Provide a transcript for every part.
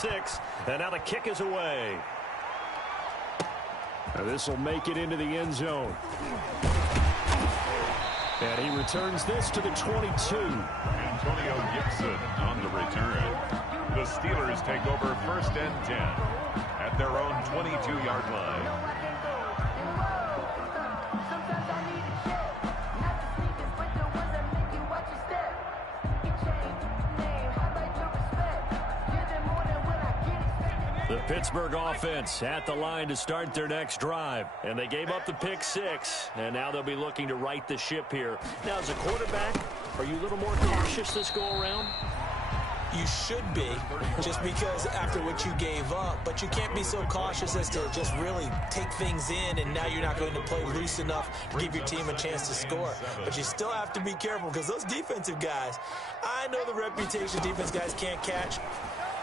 6, and now the kick is away. This will make it into the end zone. And he returns this to the 22. Antonio Gibson on the return. The Steelers take over 1st and 10 at their own 22-yard line. The Pittsburgh offense at the line to start their next drive. And they gave up the pick 6, and now they'll be looking to right the ship here. Now, as a quarterback, are you a little more cautious this go-around? You should be, just because after what you gave up. But you can't be so cautious as to just really take things in, and now you're not going to play loose enough to give your team a chance to score. But you still have to be careful, because those defensive guys, I know the reputation defense guys can't catch.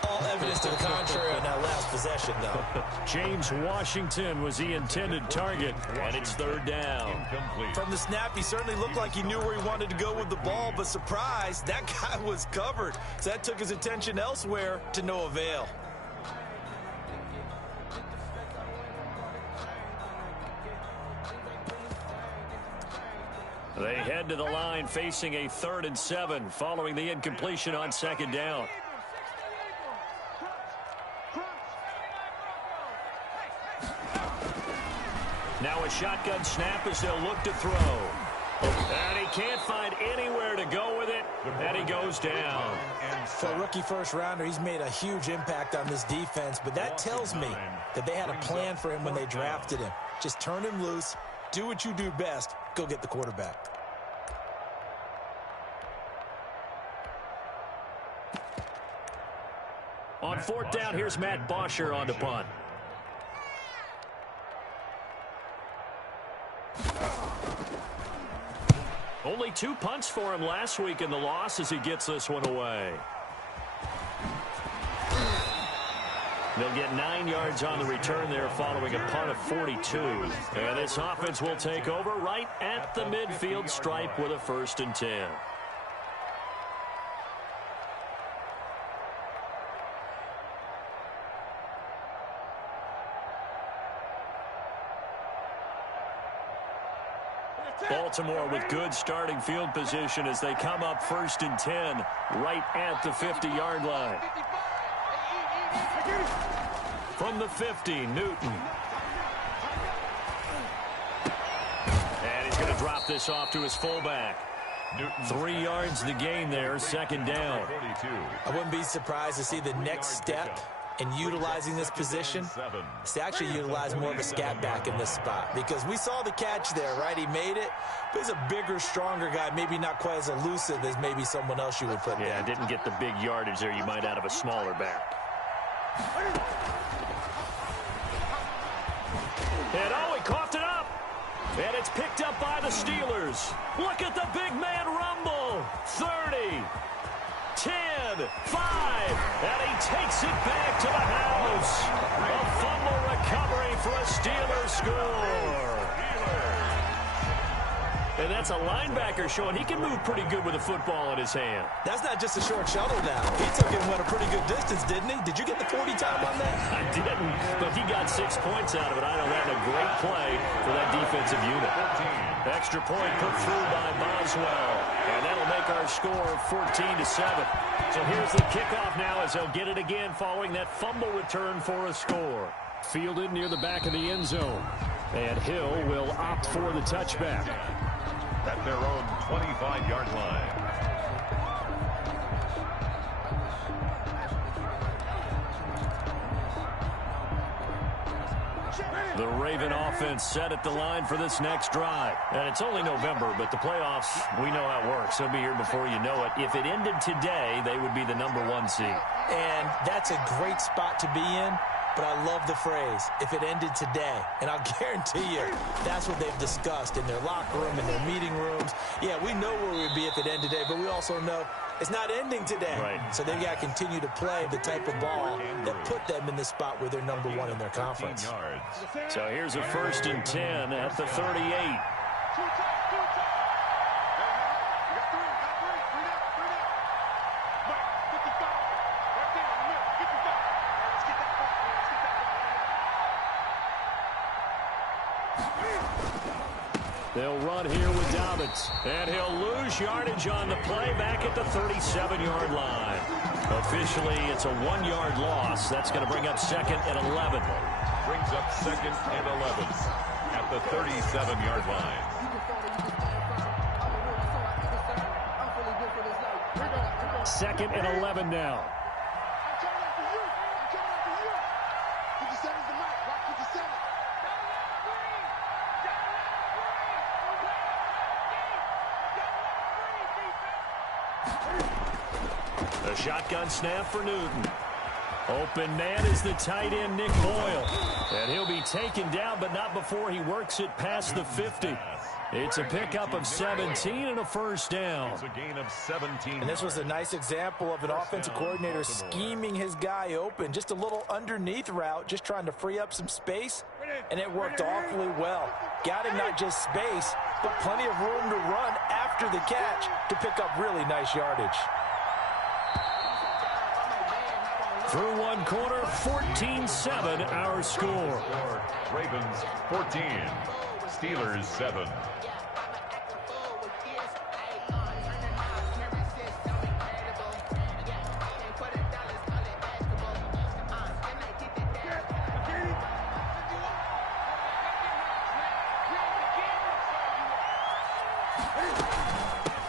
All evidence to the contrary on that last possession, though. James Washington was the intended target, and it's 3rd down. From the snap, he certainly looked like he knew where he wanted to go with the ball, but surprise, that guy was covered. So that took his attention elsewhere to no avail. They head to the line facing a 3rd and 7 following the incompletion on 2nd down. Now a shotgun snap as they'll look to throw. And he can't find anywhere to go with it, and he goes down. For a rookie first-rounder, he's made a huge impact on this defense, but that tells me that they had a plan for him when they drafted him. Just turn him loose, do what you do best, go get the quarterback. On 4th down, here's Matt Bosher on the punt. Only 2 punts for him last week in the loss as he gets this one away. They'll get 9 yards on the return there following a punt of 42. And this offense will take over right at the midfield stripe with a 1st and 10. Baltimore with good starting field position as they come up 1st and 10 right at the 50-yard line. From the 50, Newton. And he's going to drop this off to his fullback. 3 yards the gain there, 2nd down. I wouldn't be surprised to see the next step in utilizing this position is to actually utilize more of a scat back in this spot, because we saw the catch there, right? He made it, but he's a bigger, stronger guy, maybe not quite as elusive as maybe someone else you would put Yeah, down. didn't get the big yardage there you might out of a smaller back. And oh, he coughed it up. And it's picked up by the Steelers. Look at the big man rumble. 30, 10, 5, and he takes it back to the house. A fumble recovery for a Steelers score. And that's a linebacker showing he can move pretty good with a football in his hand. That's not just a short shuttle now. He took it and went a pretty good distance, didn't he? Did you get the 40 time on that? I didn't, but he got 6 points out of it. I know that's a great play for that defensive unit. Extra point put through by Boswell. And that'll make our score 14-7. So here's the kickoff now as they'll get it again following that fumble return for a score. Fielded near the back of the end zone. And Hill will opt for the touchback. At their own 25-yard line. The Raven offense set at the line for this next drive. And it's only November, but the playoffs, we know how it works. They'll be here before you know it. If it ended today, they would be the #1 seed. And that's a great spot to be in. But I love the phrase, if it ended today. And I'll guarantee you, that's what they've discussed in their locker room, in their meeting rooms. Yeah, we know where we'd be if it ended today, but we also know it's not ending today. Right. So they've got to continue to play the type of ball that put them in the spot where they're #1 in their conference. So here's a 1st and 10 at the 38. They'll run here with Dobbins. And he'll lose yardage on the play back at the 37-yard line. Officially, it's a 1-yard loss. That's going to bring up 2nd and 11. Brings up 2nd and 11 at the 37-yard line. Second and 11 now. A shotgun snap for Newton. Open man is the tight end, Nick Boyle. And he'll be taken down, but not before he works it past the 50. It's a pickup of 17 and a first down. It's a gain of 17. And this was a nice example of an offensive coordinator scheming his guy open. Just a little underneath route, just trying to free up some space. And it worked awfully well. Got him not just space, but plenty of room to run after the catch to pick up really nice yardage. Through one quarter, 14-7 our score. Ravens 14, Steelers 7.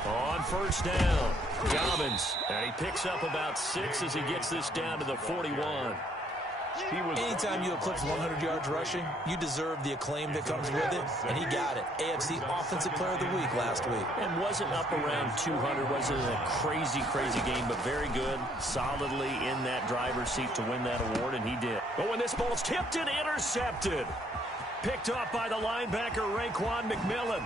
On first down, Dobbins. And he picks up about 6 as he gets this down to the 41. Anytime you eclipse 100 yards rushing, you deserve the acclaim that comes with it, and he got it. AFC Offensive Player of the Week last week. And wasn't up around 200, wasn't a crazy game, but very good, solidly in that driver's seat to win that award, and he did. But when this ball's tipped and intercepted, picked off by the linebacker, Raekwon McMillan.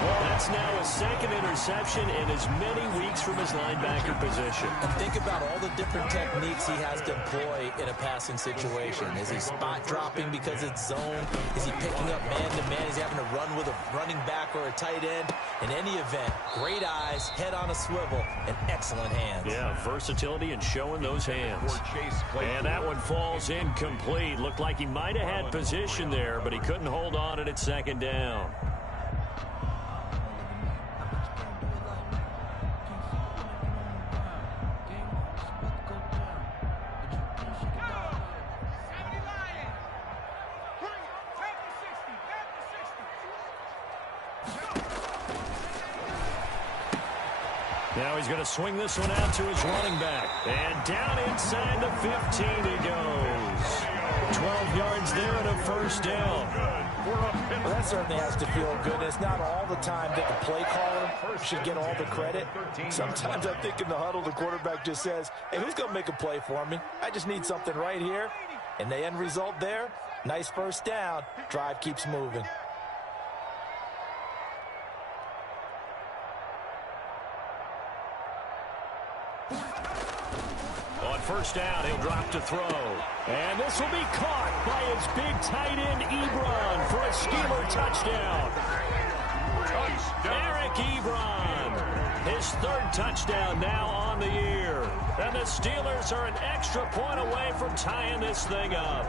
That's now his 2nd interception in as many weeks from his linebacker position. And think about all the different techniques he has to employ in a passing situation. Is he spot dropping because it's zone? Is he picking up man-to-man? Is he having to run with a running back or a tight end? In any event, great eyes, head on a swivel, and excellent hands. Yeah, versatility and showing those hands. And that one falls incomplete. Looked like he might have had position there, but he couldn't hold on it at 2nd down. Now he's going to swing this one out to his running back. And down inside the 15 he goes. 12 yards there and a first down. Well, that certainly has to feel good. It's not all the time that the play caller should get all the credit. Sometimes I think in the huddle, the quarterback just says, hey, who's going to make a play for me? I just need something right here. And the end result there, nice first down. Drive keeps moving. On first down, he'll drop to throw. And this will be caught by his big tight end, Ebron, for a Steeler touchdown. Eric Ebron, his 3rd touchdown now on the year. And the Steelers are an extra point away from tying this thing up.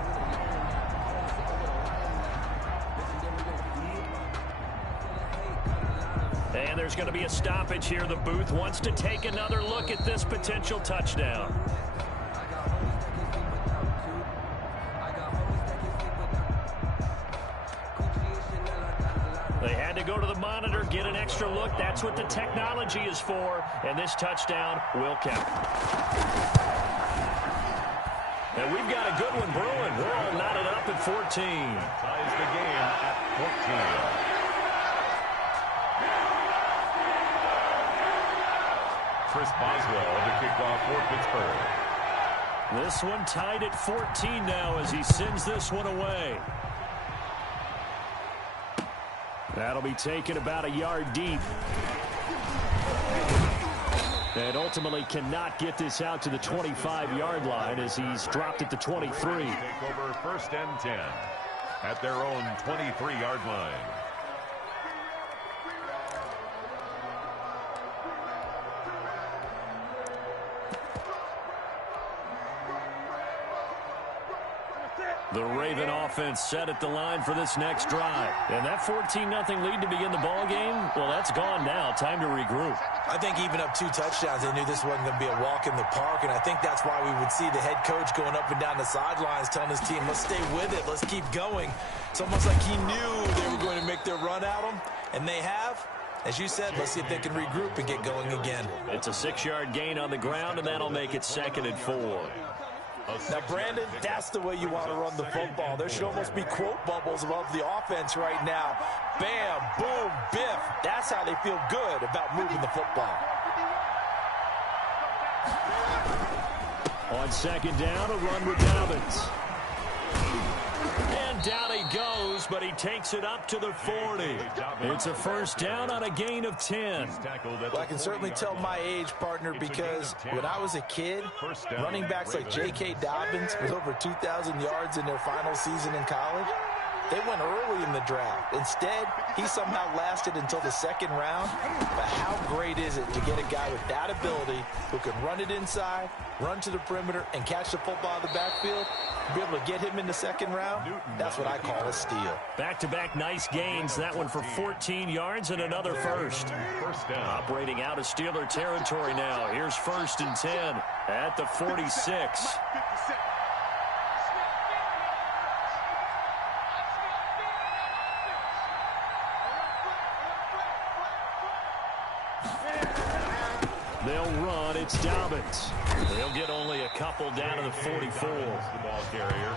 And there's going to be a stoppage here. The booth wants to take another look at this potential touchdown. They had to go to the monitor, get an extra look. That's what the technology is for. And this touchdown will count. And we've got a good one brewing. We're all knotted up at 14. Ties the game at 14. Chris Boswell to kick off for Pittsburgh. This one tied at 14 now as he sends this one away. That'll be taken about a yard deep. And ultimately cannot get this out to the 25-yard line as he's dropped at the 23. Take over 1st and 10 at their own 23-yard line. The Raven offense set at the line for this next drive. And that 14-0 lead to begin the ball game, well, that's gone now. Time to regroup. I think even up 2 touchdowns, they knew this wasn't going to be a walk in the park, and I think that's why we would see the head coach going up and down the sidelines telling his team, let's stay with it, let's keep going. It's almost like he knew they were going to make their run at him, and they have. As you said, let's see if they can regroup and get going again. It's a 6-yard gain on the ground, and that'll make it 2nd and 4. Now, Brandon, that's the way you want to run the football. There should almost be quote bubbles above the offense right now. Bam, boom, biff. That's how they feel good about moving the football. On 2nd down, a run with Dobbins. And down he goes, but he takes it up to the 40. It's a 1st down on a gain of 10. Well, I can certainly tell my age, partner, because when I was a kid, running backs like J.K. Dobbins with over 2,000 yards in their final season in college, they went early in the draft. Instead, he somehow lasted until the 2nd round. But how great is it to get a guy with that ability who can run it inside, run to the perimeter, and catch the football in the backfield? Be able to get him in the 2nd round, that's what I call a steal. Back-to-back nice gains. That one for 14 yards and another first. Operating out of Steeler territory now. Here's 1st and 10 at the 46. They'll run. It's Dobbins. They'll get only a couple down to the 44. The ball carrier.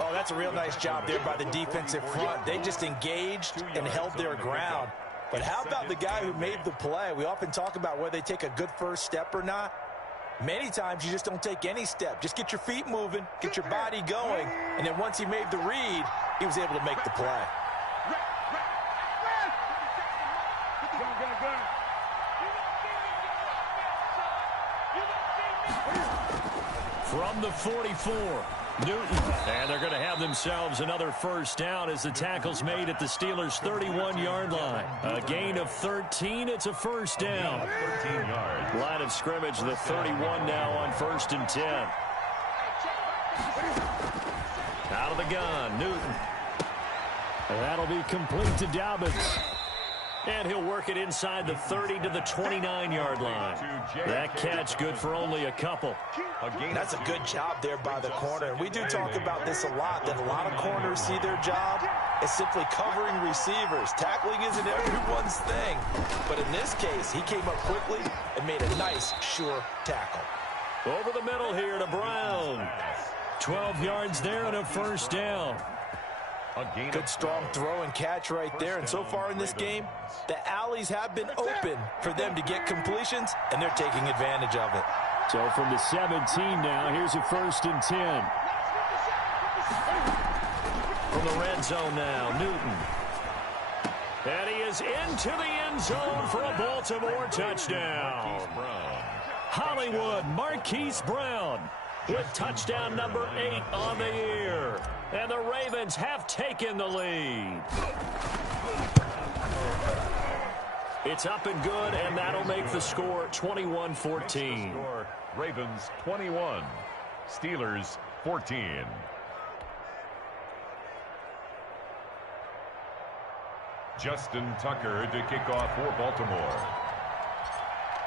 Oh, that's a real nice job there by the defensive front. They just engaged and held their ground. But how about the guy who made the play? We often talk about whether they take a good first step or not. Many times you just don't take any step. Just get your feet moving, get your body going, and then once he made the read, he was able to make the play. From the 44, Newton. And they're going to have themselves another 1st down as the tackle's made at the Steelers' 31-yard line. A gain of 13. It's a 1st down. 13 yards. Line of scrimmage, the 31 now on 1st and 10. Out of the gun, Newton. That'll be complete to Dobbins. And he'll work it inside the 30 to the 29-yard line. That catch good for only a couple. That's a good job there by the corner. And we do talk about this a lot, that a lot of corners see their job as simply covering receivers. Tackling isn't everyone's thing. But in this case, he came up quickly and made a nice, sure tackle. Over the middle here to Brown. 12 yards there and a 1st down. Good strong throw and catch right there. And so far in this game, the alleys have been open for them to get completions, and they're taking advantage of it. So from the 17 now, here's a 1st and 10. From the red zone now, Newton. And he is into the end zone for a Baltimore touchdown. Hollywood Marquise Brown with touchdown number 8 on the year. And the Ravens have taken the lead. It's up and good, and that'll make the score 21-14. Ravens 21, Steelers 14. Justin Tucker to kick off for Baltimore.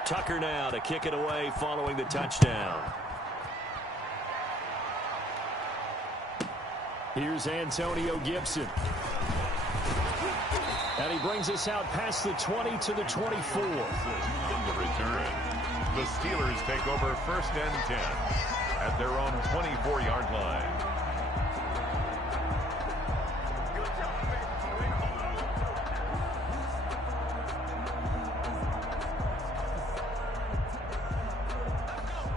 Tucker now to kick it away following the touchdown. Here's Antonio Gibson. And he brings us out past the 20 to the 24. In the return, the Steelers take over 1st and 10 at their own 24-yard line.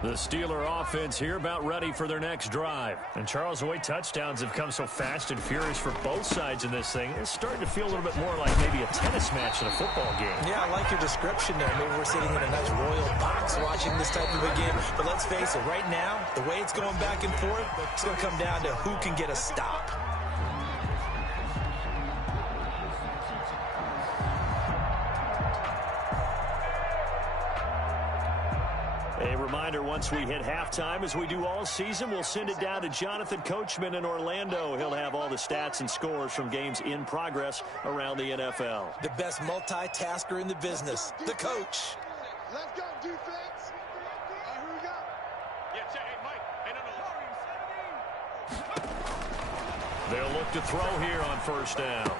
The Steeler offense here about ready for their next drive. And Charles, the way touchdowns have come so fast and furious for both sides in this thing, it's starting to feel a little bit more like maybe a tennis match in a football game. Yeah, I like your description there. Maybe we're sitting in a nice royal box watching this type of a game. But let's face it, right now, the way it's going back and forth, it's going to come down to who can get a stop. A reminder once we hit halftime, as we do all season, we'll send it down to Jonathan Coachman in Orlando. He'll have all the stats and scores from games in progress around the NFL. The best multitasker in the business, the coach. Let's go, defense. Here we go. Yeah, hey, Mike. Hey, no. They'll look to throw here on first down.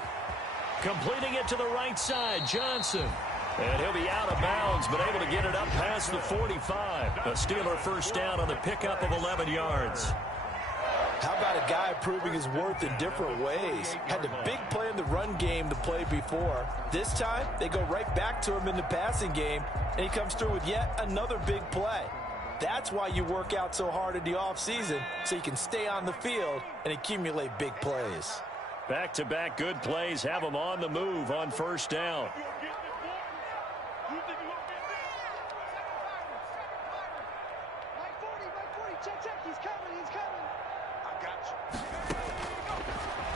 Completing it to the right side, Johnson. And he'll be out of bounds, but able to get it up past the 45. A Steeler first down on the pickup of 11 yards. How about a guy proving his worth in different ways? Had a big play in the run game the play before. This time, they go right back to him in the passing game, and he comes through with yet another big play. That's why you work out so hard in the offseason, so you can stay on the field and accumulate big plays. Back-to-back good plays have them on the move on first down.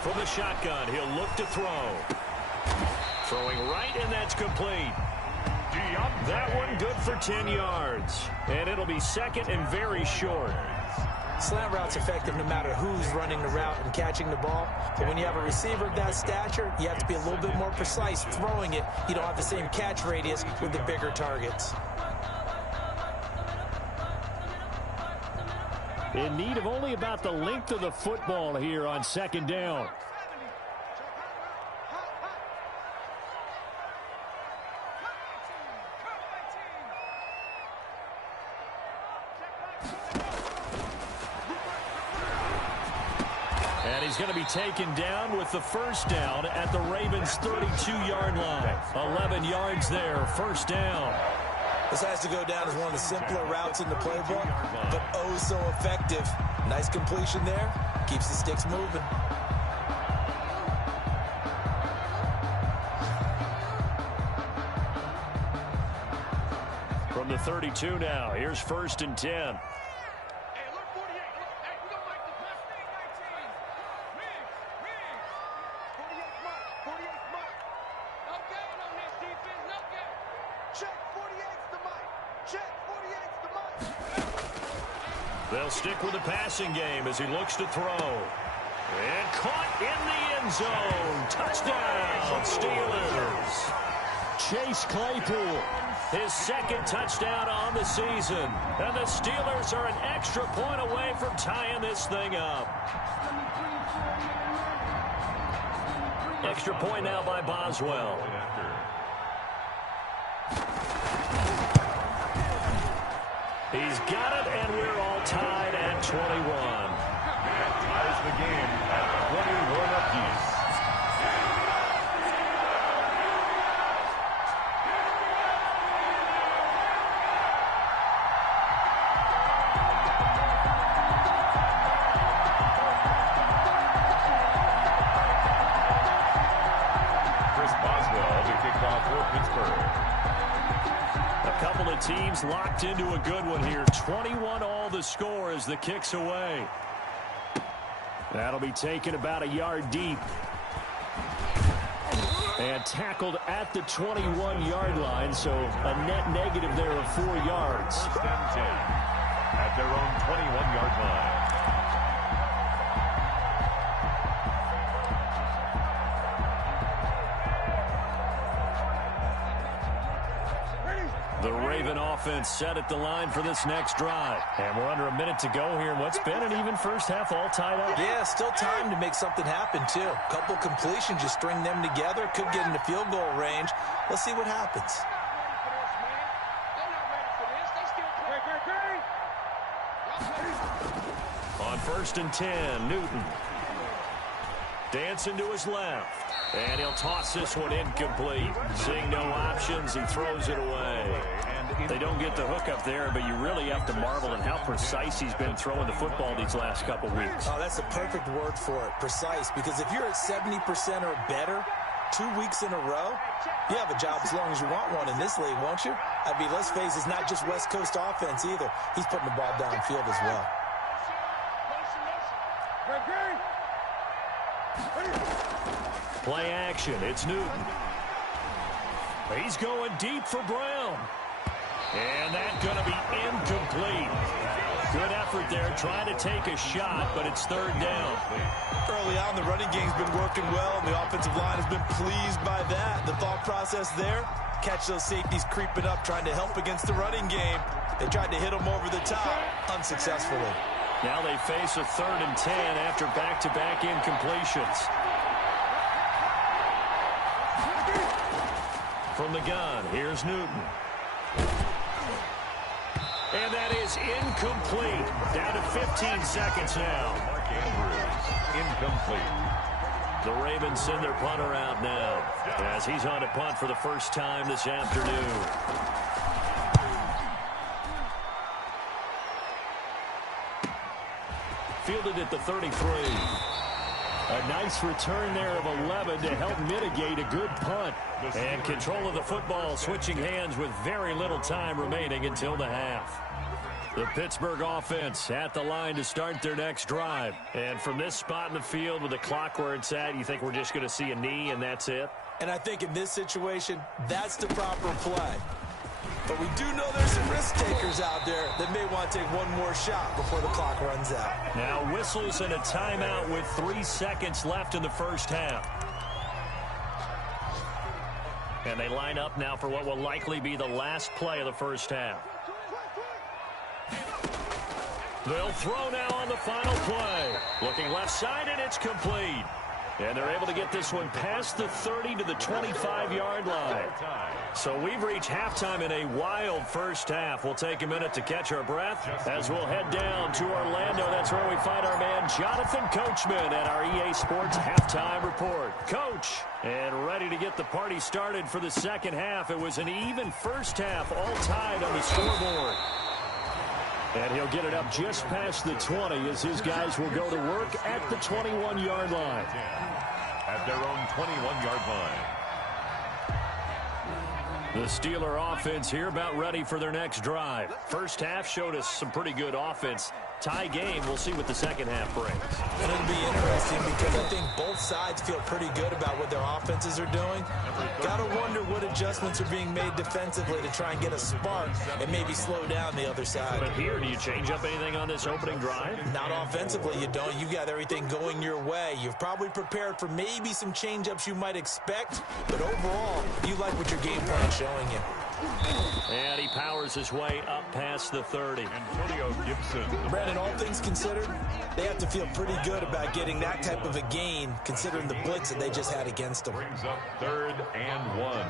From the shotgun, he'll look to throw. Throwing right, and that's complete. That one good for 10 yards. And it'll be second and very short. Slant route's effective no matter who's running the route and catching the ball. But when you have a receiver of that stature, you have to be a little bit more precise throwing it. You don't have the same catch radius with the bigger targets. In need of only about the length of the football here on second down. And he's going to be taken down with the first down at the Ravens' 32-yard line. 11 yards there, first down. This has to go down as one of the simpler routes in the playbook, but oh so effective. Nice completion there. Keeps the sticks moving. From the 32 now, here's first and 10. They'll stick with the passing game as he looks to throw. And caught in the end zone. Touchdown, Steelers. Chase Claypool. His second touchdown on the season. And the Steelers are an extra point away from tying this thing up. Extra point now by Boswell. He's got it, and we're all tied at 21. That ties the game at 21 apiece. Chris Boswell to kick off for Pittsburgh. A couple of teams locked into a good one here. 21 all the score as the kick's away. That'll be taken about a yard deep. And tackled at the 21-yard line, so a net negative there of 4 yards. First and 10 at their own 21-yard line. The Raven offense set at the line for this next drive. And we're under a minute to go here in what's been an even first half, all tied up. Yeah, still time to make something happen, too. Couple completions, you string them together, could get into field goal range. Let's see what happens. On first and 10, Newton. Dancing to his left. And he'll toss this one incomplete. Seeing no options, he throws it away. They don't get the hook up there, but you really have to marvel at how precise he's been throwing the football these last couple weeks. Oh, that's the perfect word for it, precise. Because if you're at 70% or better 2 weeks in a row, you have a job as long as you want one in this league, won't you? I mean, let's face it, it's not just West Coast offense either. He's putting the ball downfield as well. Play action. It's Newton. He's going deep for Brown. And that's going to be incomplete. Good effort there, trying to take a shot, but it's third down. Early on, the running game's been working well, and the offensive line has been pleased by that. The thought process there, catch those safeties creeping up, trying to help against the running game. They tried to hit them over the top, unsuccessfully. Now they face a 3rd and 10 after back-to-back incompletions. From the gun, here's Newton. And that is incomplete. Down to 15 seconds now. Mark Andrews, incomplete. The Ravens send their punter out now as he's on to punt for the first time this afternoon. Fielded at the 33. A nice return there of 11 to help mitigate a good punt. And control of the football switching hands with very little time remaining until the half. The Pittsburgh offense at the line to start their next drive. And from this spot in the field with the clock where it's at, you think we're just going to see a knee and that's it? And I think in this situation, that's the proper play. But we do know there's some risk takers out there that may want to take one more shot before the clock runs out. Now whistles and a timeout with 3 seconds left in the first half. And they line up now for what will likely be the last play of the first half. They'll throw now on the final play. Looking left side, and it's complete. And they're able to get this one past the 30 to the 25-yard line. So we've reached halftime in a wild first half. We'll take a minute to catch our breath as we'll head down to Orlando. That's where we find our man Jonathan Coachman at our EA Sports Halftime Report. Coach, and ready to get the party started for the second half. It was an even first half, all tied on the scoreboard. And he'll get it up just past the 20 as his guys will go to work at the 21-yard line. At their own 21-yard line. The Steeler offense here about ready for their next drive. First half showed us some pretty good offense. Tie game, we'll see what the second half brings. And it'll be interesting because I think both sides feel pretty good about what their offenses are doing. Got to wonder what adjustments are being made defensively to try and get a spark and maybe slow down the other side. But here, do you change up anything on this opening drive? Not offensively, you don't. You got everything going your way. You've probably prepared for maybe some change-ups you might expect, but overall, you like what your game plan is showing you. And he powers his way up past the 30. Antonio Gibson. Brandon, all things considered, they have to feel pretty good about getting that type of a gain, considering the blitz that they just had against them. Brings up 3rd and 1.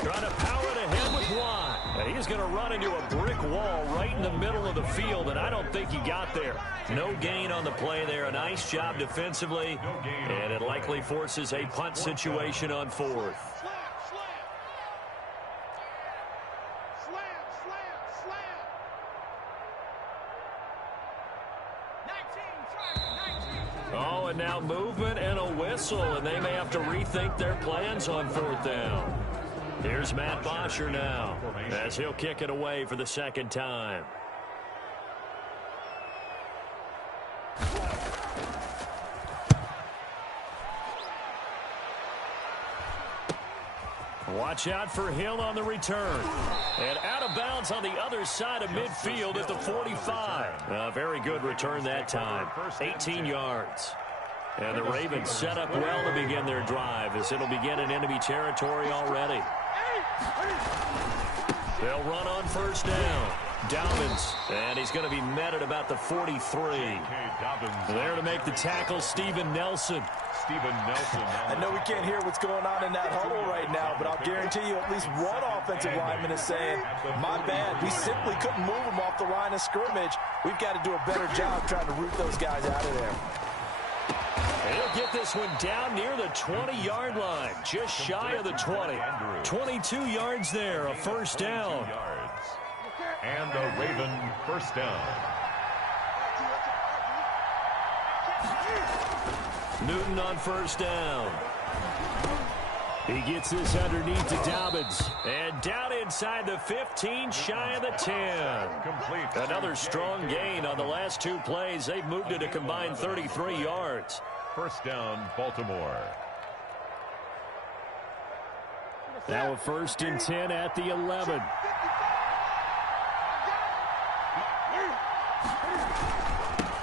Trying to power it ahead with Watt. And he's going to run into a brick wall right in the middle of the field, and I don't think he got there. No gain on the play there. A nice job defensively, and it likely forces a punt situation on 4th. Oh, and now movement and a whistle, and they may have to rethink their plans on 4th down. Here's Matt Bosher now, as he'll kick it away for the second time. Watch out for Hill on the return. And out of bounds on the other side of midfield at the 45. A very good return that time. 18 yards. And the Ravens set up well to begin their drive as it'll begin in enemy territory already. They'll run on 1st down. Dobbins, and he's going to be met at about the 43. There to make the tackle, Steven Nelson. I know we can't hear what's going on in that huddle right now, but I'll guarantee you at least one offensive lineman is saying, my bad, we simply couldn't move them off the line of scrimmage. We've got to do a better job trying to root those guys out of there. He'll get this one down near the 20-yard line, just shy of the 20. 22 yards there, a 1st down. And a Raven 1st down. Newton on 1st down. He gets this underneath to Dobbins. And down inside the 15, shy of the 10. Complete. Another strong gain on the last 2 plays. They've moved it a combined 33 yards. 1st down, Baltimore. Now a 1st and 10 at the 11.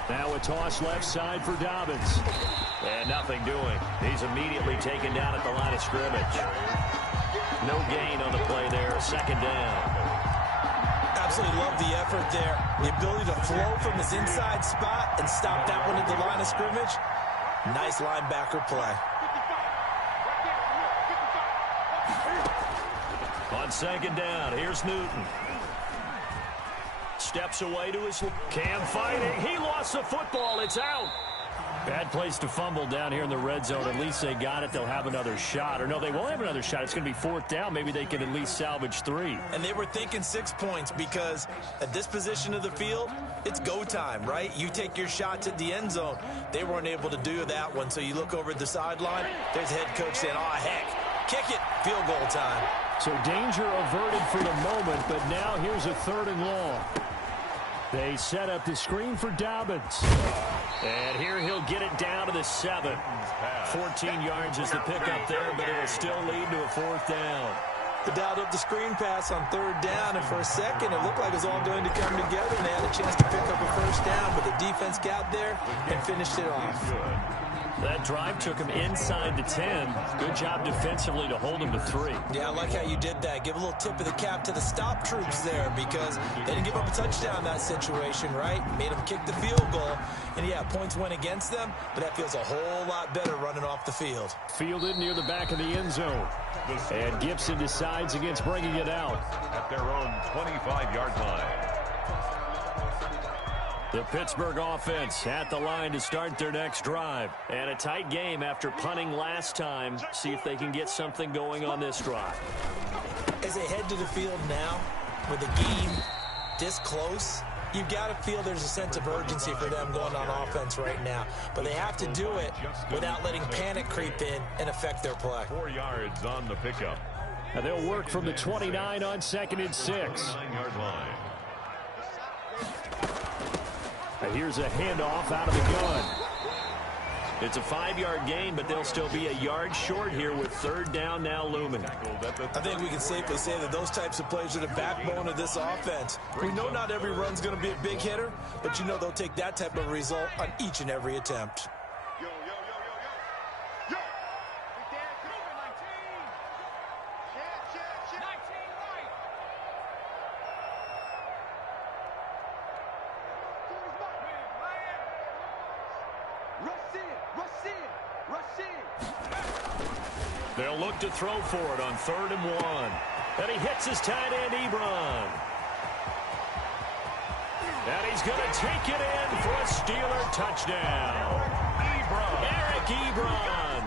Now a toss left side for Dobbins. And nothing doing. He's immediately taken down at the line of scrimmage. No gain on the play there. Second down. Absolutely love the effort there. The ability to flow from his inside spot and stop that one at the line of scrimmage. Nice linebacker play. On second down, here's Newton. Steps away to his... Cam fighting. He lost the football. It's out. Bad place to fumble down here in the red zone. At least they got it. They'll have another shot. Or no, they won't have another shot. It's going to be fourth down. Maybe they can at least salvage 3. And they were thinking 6 points because at this position of the field, it's go time, right? You take your shots at the end zone. They weren't able to do that one. So you look over at the sideline. There's head coach saying, oh, heck, kick it. Field goal time. So danger averted for the moment, but now here's a 3rd and long. They set up the screen for Dobbins. And here he'll get it down to the 7. 14 yards is the pickup there, but it'll still lead to a 4th down. The dialed up the screen pass on 3rd down, and for a second it looked like it was all going to come together, and they had a chance to pick up a 1st down, but the defense got there and finished it off. That drive took him inside the 10. Good job defensively to hold him to 3. Yeah, I like how you did that. Give a little tip of the cap to the stop troops there because they didn't give up a touchdown in that situation, right? Made them kick the field goal. And, yeah, points went against them, but that feels a whole lot better running off the field. Fielded near the back of the end zone. And Gibson decides against bringing it out. At their own 25-yard line. The Pittsburgh offense at the line to start their next drive. And a tight game after punting last time. See if they can get something going on this drive. As they head to the field now, with the game this close, you've got to feel there's a sense of urgency for them going on offense right now. But they have to do it without letting panic creep in and affect their play. 4 yards on the pickup. And they'll work from the 29 on 2nd and 6. 9-yard line. And here's a handoff out of the gun. It's a 5-yard gain, but they'll still be a yard short here with 3rd down now looming. I think we can safely say that those types of plays are the backbone of this offense. We know not every run's going to be a big hitter, but you know they'll take that type of result on each and every attempt. They'll look to throw for it on 3rd and 1. And he hits his tight end, Ebron. And he's going to take it in for a Steeler touchdown. Eric Ebron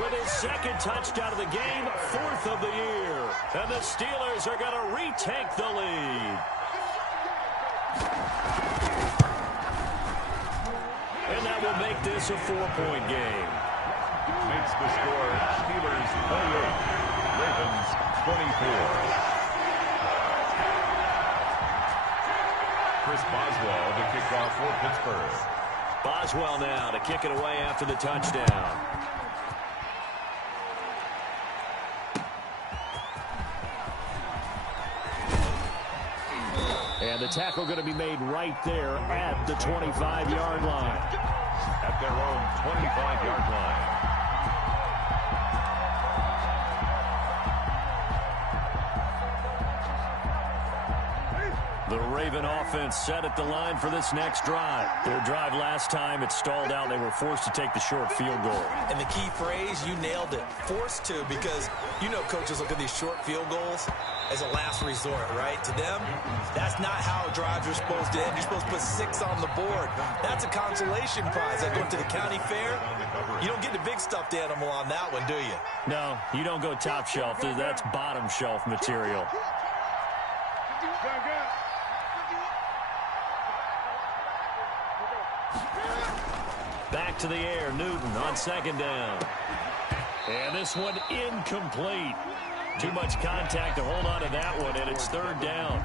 with his 2nd touchdown of the game, 4th of the year. And the Steelers are going to retake the lead. And that will make this a 4-point game. Makes the score Steelers 28, Ravens 24. Chris Boswell to kick off for Pittsburgh. Boswell now to kick it away after the touchdown. And the tackle going to be made right there at the 25-yard line. At their own 25-yard line. The Raven offense set at the line for this next drive. Their drive last time, it stalled out. They were forced to take the short field goal. And the key phrase, you nailed it, forced to, because you know coaches look at these short field goals as a last resort, right? To them, that's not how drives are supposed to end. You're supposed to put 6 on the board. That's a consolation prize. Like going to the county fair, you don't get the big stuffed animal on that one, do you? No, you don't go top shelf. That's bottom shelf material. Back to the air, Newton on 2nd down. And this one incomplete. Too much contact to hold on to that one, and it's 3rd down.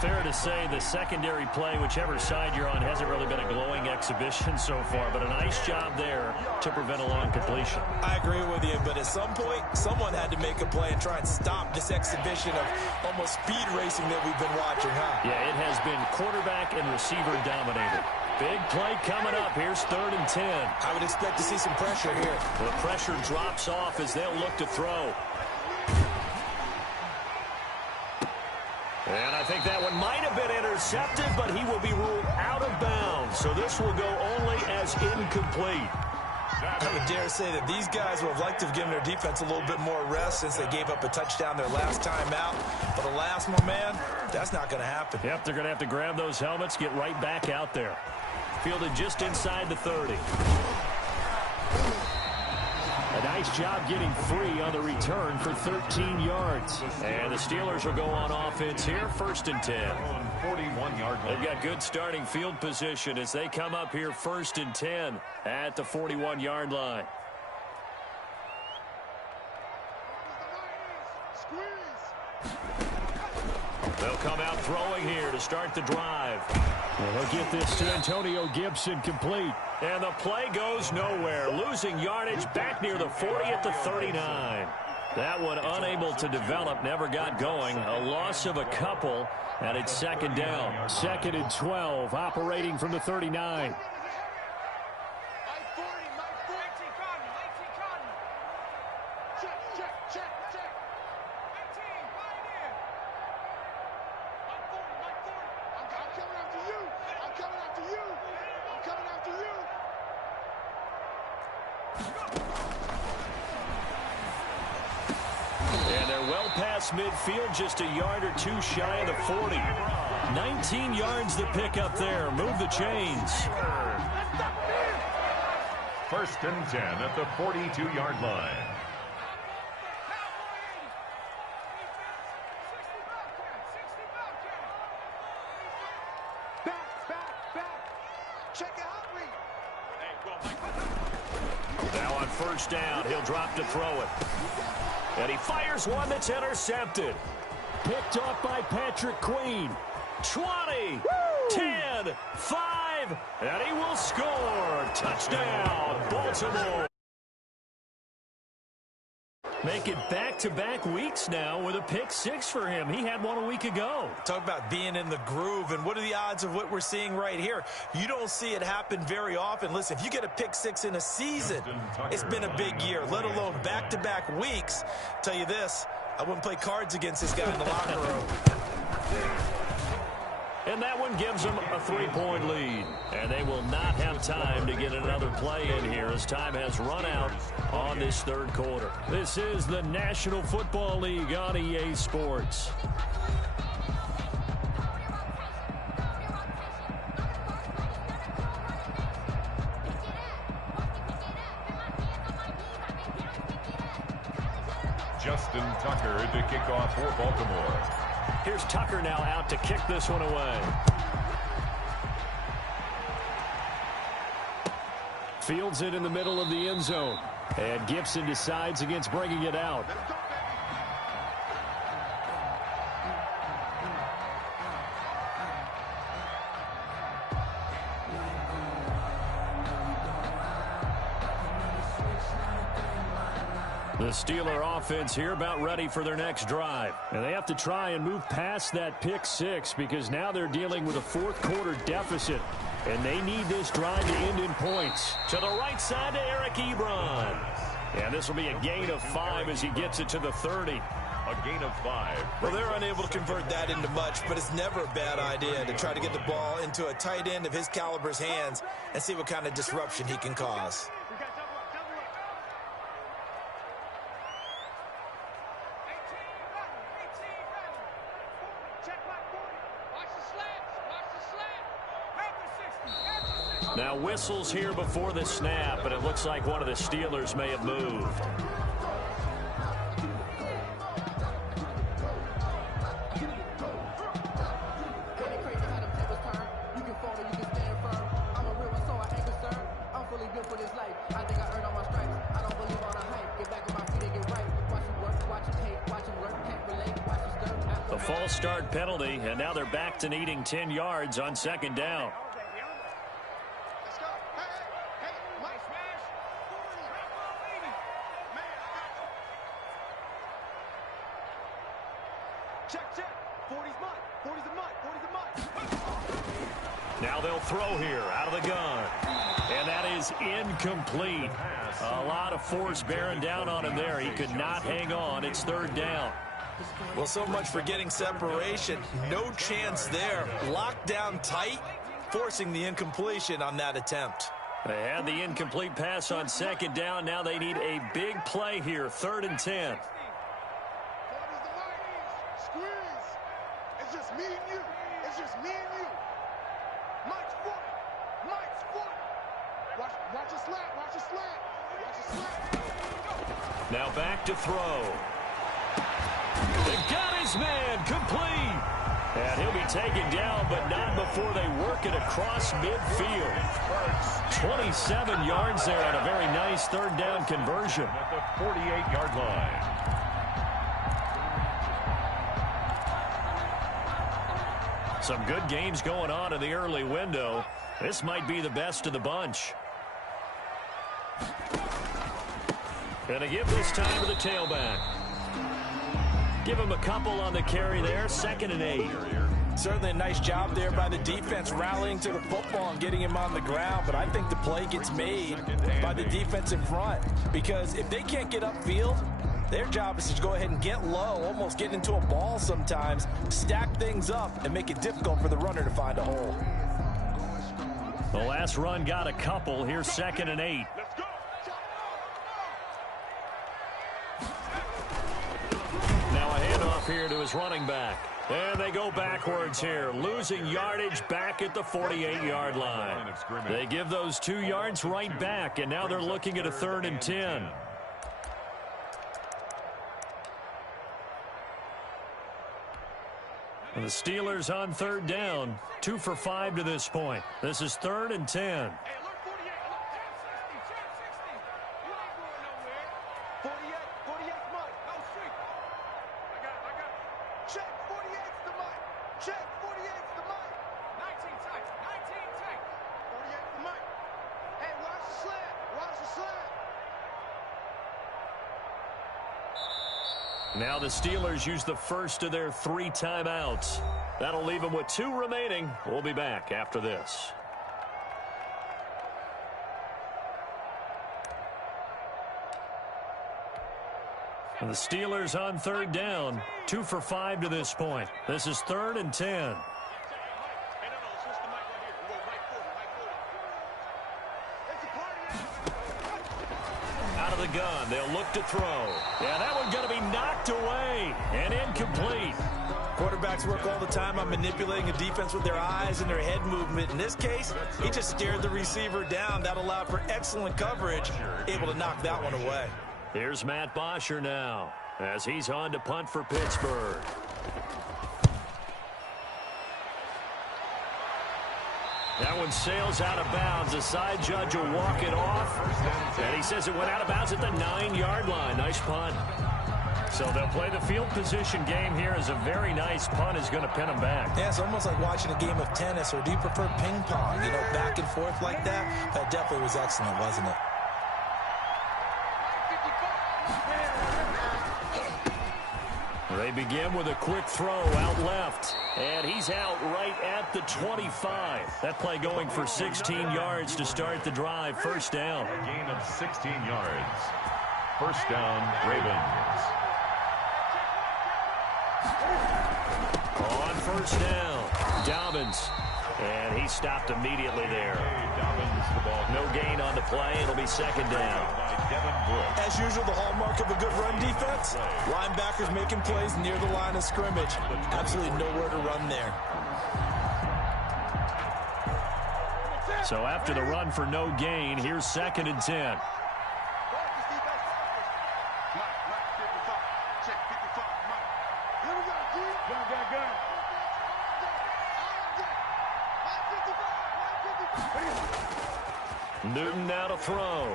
Fair to say the secondary play, whichever side you're on, hasn't really been a glowing exhibition so far, but a nice job there to prevent a long completion. I agree with you, but at some point, someone had to make a play and try and stop this exhibition of almost speed racing that we've been watching, huh? Yeah, it has been quarterback and receiver dominated. Big play coming up. Here's 3rd and 10. I would expect to see some pressure here. The pressure drops off as they'll look to throw. And I think that one might have been intercepted, but he will be ruled out of bounds. So this will go only as incomplete. I would dare say that these guys would have liked to have given their defense a little bit more rest since they gave up a touchdown their last time out. But the last one, man, that's not going to happen. Yep, they're going to have to grab those helmets, get right back out there. Fielded just inside the 30. A nice job getting free on the return for 13 yards. And the Steelers will go on offense here, 1st and 10. 41-yard line. They've got good starting field position as they come up here 1st and 10 at the 41-yard line. They'll come out throwing here to start the drive. Well, he'll get this to Antonio Gibson complete. And the play goes nowhere. Losing yardage back near the 40 at the 39. That one unable to develop, never got going. A loss of a couple, and it's 2nd down. 2nd and 12, operating from the 39. Midfield just a yard or two shy of the 40. 19 yards to pick up there. Move the chains. 1st and 10 at the 42-yard line. Now on 1st down, he'll drop to throw it. And he fires one that's intercepted. Picked off by Patrick Queen. 20, 10, 5, and he will score. Touchdown, Baltimore. Make it back-to-back weeks now with a pick 6 for him. He had one a week ago. Talk about being in the groove, and what are the odds of what we're seeing right here? You don't see it happen very often. Listen, if you get a pick 6 in a season, it's been a big year, let alone back-to-back weeks. Tell you this, I wouldn't play cards against this guy in the locker room. And that one gives them a 3-point lead. And they will not have time to get another play in here as time has run out on this 3rd quarter. This is the National Football League on EA Sports. Justin Tucker to kick off for Baltimore. Here's Tucker now out to kick this one away. Fields it in the middle of the end zone. And Gibson decides against bringing it out. The Steeler offense here about ready for their next drive. And they have to try and move past that pick 6 because now they're dealing with a 4th quarter deficit. And they need this drive to end in points. To the right side to Eric Ebron. And this will be a gain of 5 as he gets it to the 30. A gain of 5. Well, they're unable to convert that into much, but it's never a bad idea to try to get the ball into a tight end of his caliber's hands and see what kind of disruption he can cause. Now whistles here before the snap, but it looks like one of the Steelers may have moved. The false start penalty, and now they're back to needing 10 yards on 2nd down. Now they'll throw here out of the gun. And that is incomplete. A lot of force bearing down on him there. He could not hang on. It's third down. Well, so much for getting separation. No chance there. Locked down tight, forcing the incompletion on that attempt. They had the incomplete pass on second down. Now they need a big play here, 3rd and 10. Squeeze. It's just me and you. It's just me and you. Mike's 40. Mike's 40. Watch a slant. Watch a slant. Watch a slant. Now back to throw. They got his man complete. And he'll be taken down, but not before they work it across midfield. 27 yards there on a very nice 3rd down conversion. At the 48-yard line. Some good games going on in the early window. This might be the best of the bunch. Gonna give this time to the tailback. Give him a couple on the carry there. 2nd and 8. Certainly a nice job there by the defense rallying to the football and getting him on the ground. But I think the play gets made by the defense in front. Because if they can't get upfield, their job is to go ahead and get low, almost get into a ball sometimes, stack things up, and make it difficult for the runner to find a hole. The last run got a couple. Here's 2nd and 8. Here to his running back. And they go backwards here, losing yardage back at the 48-yard line. They give those 2 yards right back, and now they're looking at a 3rd and 10. And the Steelers on 3rd down, 2 for 5 to this point. This is 3rd and 10. Now the Steelers use the first of their 3 timeouts. That'll leave them with 2 remaining. We'll be back after this. And the Steelers on 3rd down, 2 for 5 to this point. This is 3rd and 10. Gun. They'll look to throw. Yeah, that one's going to be knocked away and incomplete. Quarterbacks work all the time on manipulating a defense with their eyes and their head movement. In this case, he just stared the receiver down. That allowed for excellent coverage, able to knock that one away. Here's Matt Bosher now as he's on to punt for Pittsburgh. That one sails out of bounds. The side judge will walk it off. And he says it went out of bounds at the 9-yard line. Nice punt. So they'll play the field position game here as a very nice punt is going to pin them back. Yeah, it's almost like watching a game of tennis, or do you prefer ping pong? You know, back and forth like that? That definitely was excellent, wasn't it? They begin with a quick throw out left. And he's out right at the 25. That play going for 16 yards to start the drive. First down. A gain of 16 yards. First down, Ravens. On first down, Dobbins. And he stopped immediately there. No gain on the play. It'll be second down. As usual, the hallmark of a good run defense. Linebackers making plays near the line of scrimmage. Absolutely nowhere to run there. So after the run for no gain, here's 2nd and 10. Newton now to throw.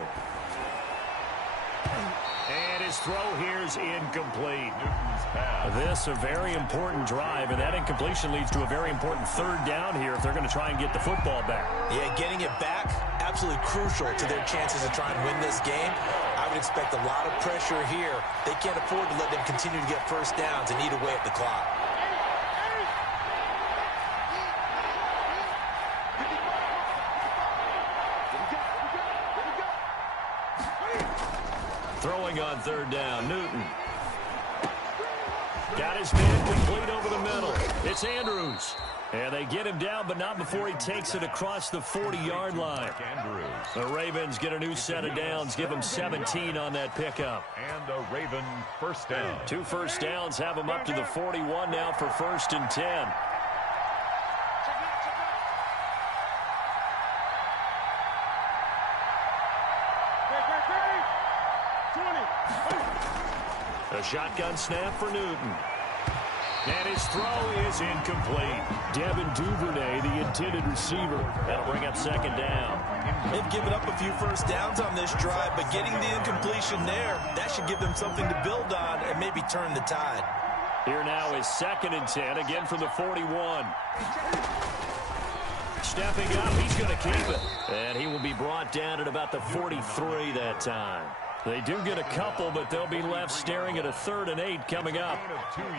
And his throw here is incomplete. This a very important drive, and that incompletion leads to a very important 3rd down here if they're going to try and get the football back. Yeah, getting it back, absolutely crucial to their chances to try and win this game. I would expect a lot of pressure here. They can't afford to let them continue to get first downs and eat away at the clock. Throwing on third down, Newton. Got his man complete over the middle. It's Andrews. And they get him down, but not before he takes it across the 40-yard line. The Ravens get a new set of downs, give them 17 on that pickup. And a Raven first down. 2 first downs have them up to the 41 now for 1st and 10. A shotgun snap for Newton. And his throw is incomplete. Devin Duvernay, the intended receiver. That'll bring up 2nd down. They've given up a few first downs on this drive, but getting the incompletion there, that should give them something to build on and maybe turn the tide. Here now is 2nd and 10, again from the 41. Stepping up, he's going to keep it. And he will be brought down at about the 43 that time. They do get a couple, but they'll be left staring at a 3rd and 8 coming up.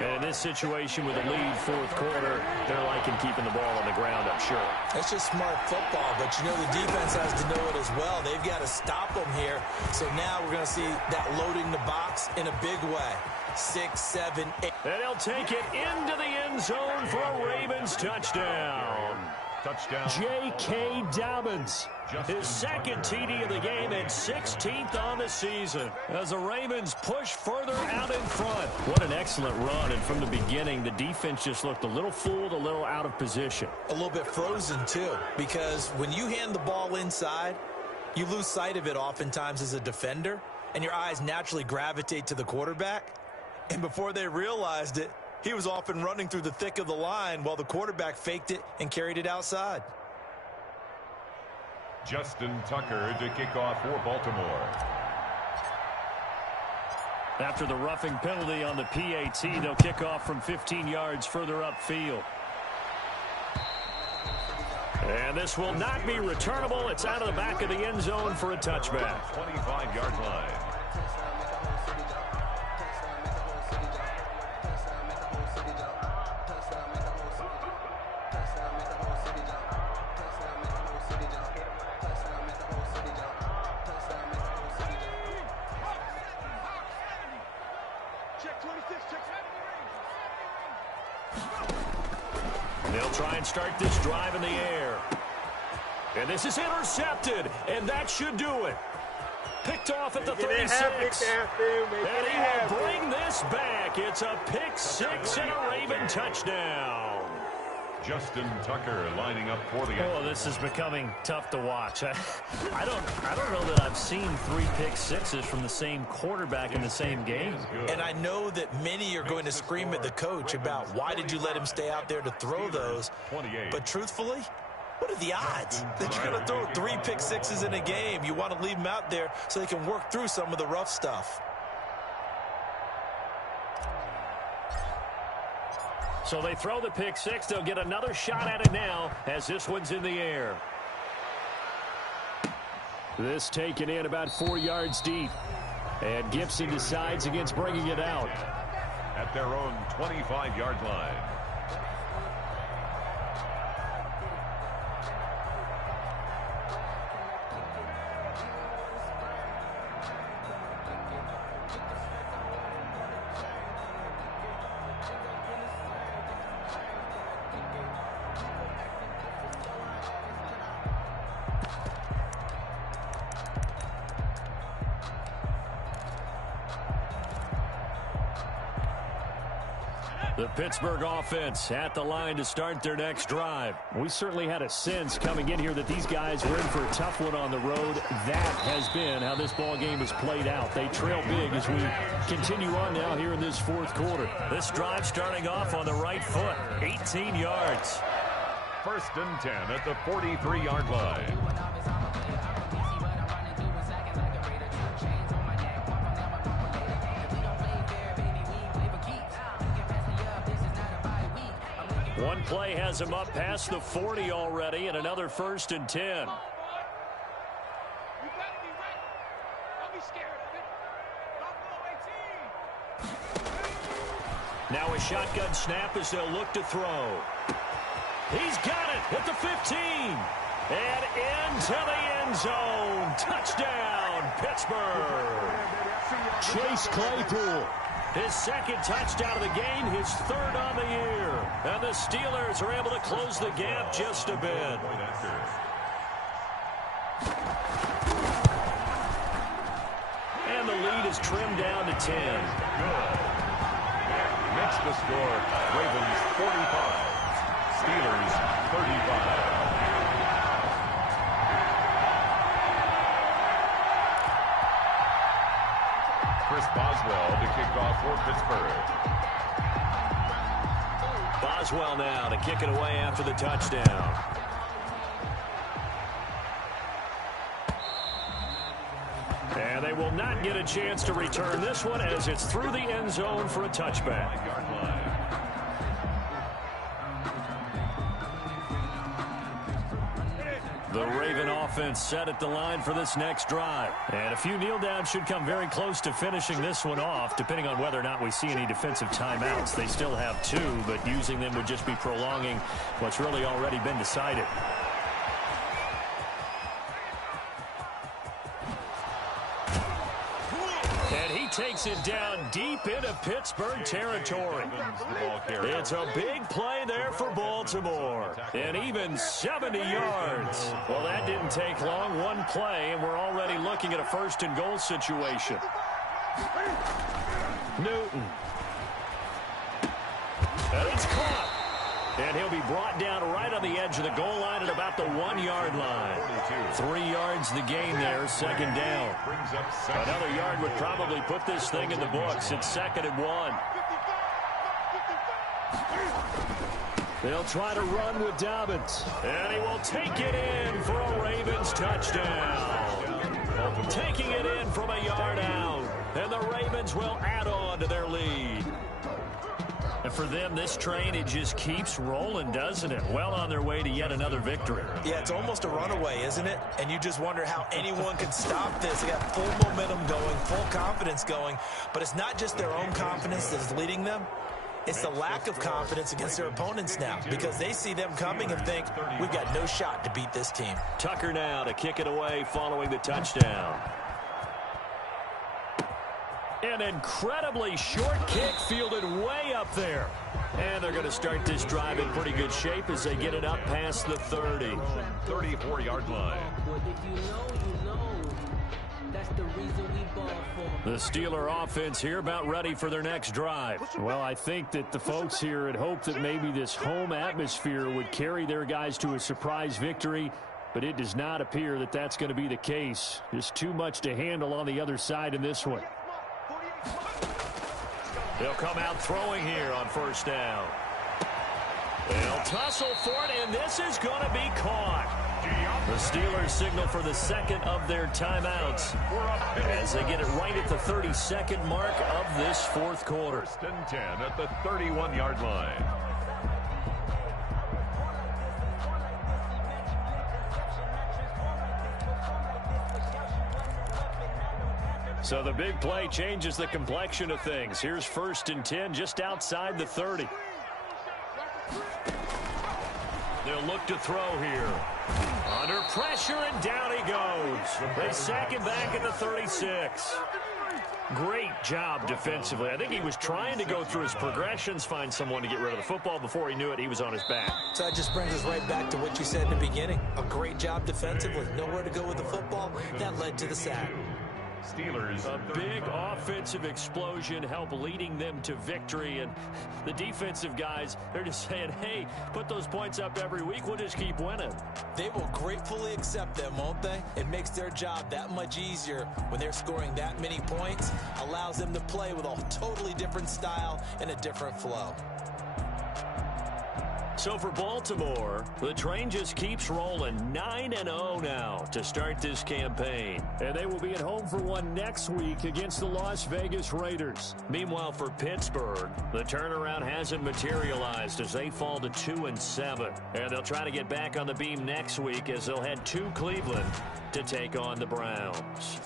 And in this situation with a lead 4th quarter, they're liking keeping the ball on the ground, I'm sure. It's just smart football, but you know the defense has to know it as well. They've got to stop them here. So now we're going to see that loading the box in a big way. 6, 7, 8. And he'll take it into the end zone for a Ravens touchdown. Touchdown. J.K. Dobbins. His 2nd TD of the game and 16th on the season as the Ravens push further out in front. What an excellent run, and from the beginning, the defense just looked a little fooled, a little out of position. A little bit frozen, too, because when you hand the ball inside, you lose sight of it oftentimes as a defender, and your eyes naturally gravitate to the quarterback. And before they realized it, he was off and running through the thick of the line while the quarterback faked it and carried it outside. Justin Tucker to kick off for Baltimore. After the roughing penalty on the PAT, they'll kick off from 15 yards further upfield. And this will not be returnable. It's out of the back of the end zone for a touchback. 25-yard line. They'll try and start this drive in the air. And this is intercepted, and that should do it. Picked off at the 36. And he will bring this back. It's a pick 6 and a Raven touchdown. Justin Tucker lining up for the Oh, this is becoming tough to watch. I don't know that I've seen 3 pick sixes from the same quarterback in the same game. And I know that many are going to scream at the coach about why did you let him stay out there to throw those. But truthfully, what are the odds that you're going to throw 3 pick sixes in a game? You want to leave them out there so they can work through some of the rough stuff. So they throw the pick 6. They'll get another shot at it now as this one's in the air. This taken in about 4 yards deep. And Gibson decides against bringing it out. At their own 25-yard line. The Pittsburgh offense at the line to start their next drive. We certainly had a sense coming in here that these guys were in for a tough one on the road. That has been how this ball game has played out. They trail big as we continue on now here in this 4th quarter. This drive starting off on the right foot. 18 yards. 1st and 10 at the 43-yard line. One play has him up past the 40 already, and another 1st and 10. You better be ready. Don't be scared of it. Buffalo 18. Now a shotgun snap as they'll look to throw. He's got it at the 15. And into the end zone. Touchdown, Pittsburgh. Chase Claypool. His second touchdown of the game, his third on the year. And the Steelers are able to close the gap just a bit. And the lead is trimmed down to 10. Good. Makes the score Ravens 45, Steelers 35. Chris Boswell to kick off for Pittsburgh. Boswell now to kick it away after the touchdown. And they will not get a chance to return this one as it's through the end zone for a touchback. The Raven offense set at the line for this next drive. And a few kneel downs should come very close to finishing this one off, depending on whether or not we see any defensive timeouts. They still have 2, but using them would just be prolonging what's really already been decided. And he takes it down deep into Pittsburgh territory. It's a big play there for Baltimore. And even 70 yards. Well, that didn't take long. One play, and we're already looking at a 1st and goal situation. Newton. And it's caught. And he'll be brought down right on the edge of the goal line at about the 1-yard line. 3 yards the gain there, 2nd down. Another yard would probably put this thing in the books. It's 2nd and 1. They'll try to run with Dobbins. And he will take it in for a Ravens touchdown. Taking it in from a yard out. And the Ravens will add on to their lead. And for them, this train, it just keeps rolling, doesn't it? Well on their way to yet another victory. Yeah, it's almost a runaway, isn't it? And you just wonder how anyone can stop this. They got full momentum going, full confidence going. But it's not just their own confidence that's leading them. It's the lack of confidence against their opponents now, because they see them coming and think, we've got no shot to beat this team. Tucker now to kick it away following the touchdown. An incredibly short kick fielded way up there. And they're going to start this drive in pretty good shape as they get it up past the 30. 34-yard line. The Steeler offense here about ready for their next drive. Well, I think that the folks here had hoped that maybe this home atmosphere would carry their guys to a surprise victory, but it does not appear that that's going to be the case. Just too much to handle on the other side in this one. They'll come out throwing here on 1st down. They'll tussle for it, and this is going to be caught. The Steelers signal for the 2nd of their timeouts as they get it right at the 32nd mark of this 4th quarter. 1st and 10 at the 31-yard line. So the big play changes the complexion of things. Here's 1st and 10 just outside the 30. They'll look to throw here. Under pressure, and down he goes. They sack him back at the 36. Great job defensively. I think he was trying to go through his progressions, find someone to get rid of the football. Before he knew it, he was on his back. So that just brings us right back to what you said in the beginning. A great job defensively. Nowhere to go with the football. That led to the sack. Steelers. A big offensive explosion helped leading them to victory, and the defensive guys, they're just saying, hey, put those points up every week, we'll just keep winning. They will gratefully accept them, won't they? It makes their job that much easier when they're scoring that many points, allows them to play with a totally different style and a different flow. So for Baltimore, the train just keeps rolling. 9-0 now to start this campaign. And they will be at home for one next week against the Las Vegas Raiders. Meanwhile, for Pittsburgh, the turnaround hasn't materialized as they fall to 2-7. And they'll try to get back on the beam next week as they'll head to Cleveland to take on the Browns.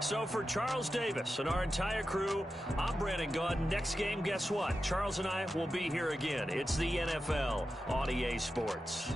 So for Charles Davis and our entire crew, I'm Brandon Gaudin. Next game, guess what? Charles and I will be here again. It's the NFL on EA Sports.